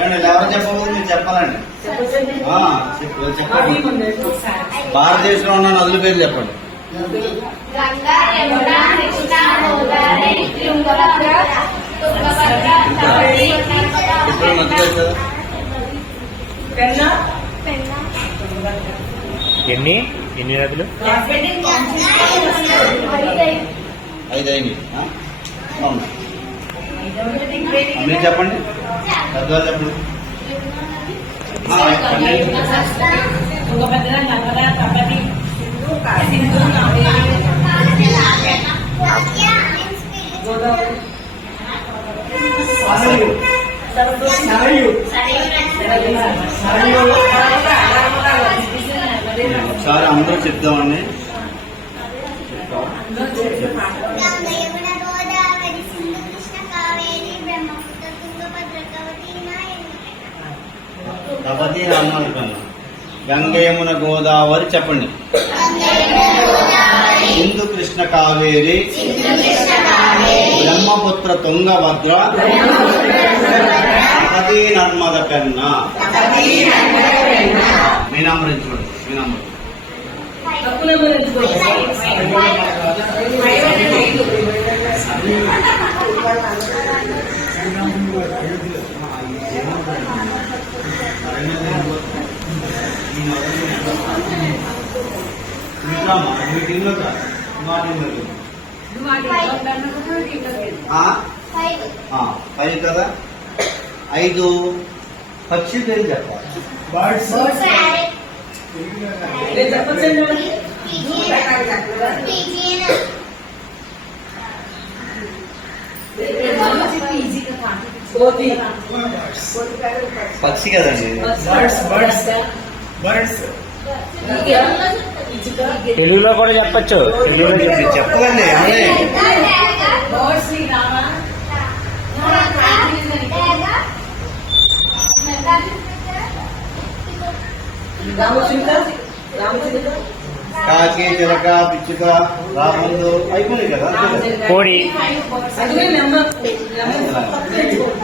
ఏమండి ఎవరు చెప్పబోదు మీరు చెప్పాలండి. చెప్పండి. భారతదేశంలో ఉన్న నదుల చెప్పండి. పేరు పెన్నా ఎన్ని? ఎన్ని నదులు ఐదు? అవును. మీరు చెప్పండి. పెద్దవాళ్ళు తుంగభద్ర నర్మదా కబడ్డీ సింధు గోదావరి ఒకసారి అందరూ చెప్దామండి. గంగా కబడ్డీ రామాలు కన్నా గంగయమున గోదావరి చెప్పండి. సింధు కృష్ణ కావేరి. బ్రహ్మపుత్ర తుంగభద్ర. కబడ్డీ నర్మద పెన్న. మీ నంబర్ ఇచ్చుకోండి మీ నంబర్ తప్పు నెంబర్ ఎంచుకోండి ఇంకా అమ్మా, మీ టీంలో రా. మా టీంలో రా. ఆ? ఫైవ్ ఆ, పది కదా ఐదు పక్షి పేరు చెప్పాలి ప్యారెట్ నేను చెప్పొచ్చండి పిజియన్ కోతి పక్షి కదండి బర్డ్స్ బర్డ్స్ బర్డ్స్ తెలుగులో కూడా చెప్పచ్చు తెలుగులో చెప్పు. చెప్పదండి అదే రామచిలుక రామచిలుక కాకి చిలక పిచ్చుక రాముందు అయిపోయినాయి కదా? కోడి. అందుకే నెంబర్ నెంబర్